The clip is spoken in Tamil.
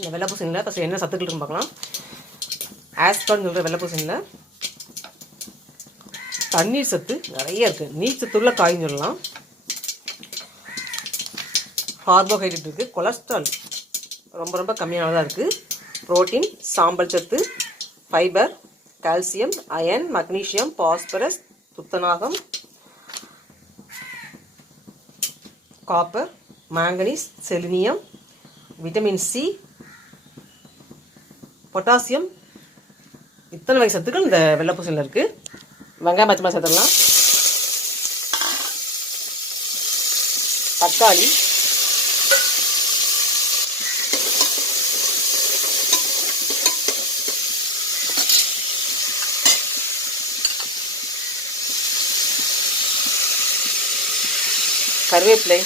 இந்த வெள்ளை பூசணியில் ஃபஸ்ட்டு என்ன சத்துக்கள் இருக்குன்னு பார்க்கலாம். ஆஸ்பர்ன்னு சொல்கிற வெள்ளை பூசணியில் தண்ணீர் சத்து நிறைய இருக்குது. நீர் சத்துள்ள காய்ன்னு சொல்லலாம். கார்போஹைட்ரேட் இருக்குது. கொலஸ்ட்ரால் ரொம்ப ரொம்ப கம்மியானதாக இருக்குது. புரோட்டீன், சாம்பல் சத்து, fibre, calcium, iron, magnesium, phosphorus, துத்தநாகம், copper, manganese, selenium, vitamin C, potassium, இத்தனை வகை சத்துக்கள் இந்த வெள்ளை பூசணியில் இருக்குது. வெங்காயம் பச்சை மிளகாய் சேர்த்துடலாம். தக்காளி, கருவேப்பிலை,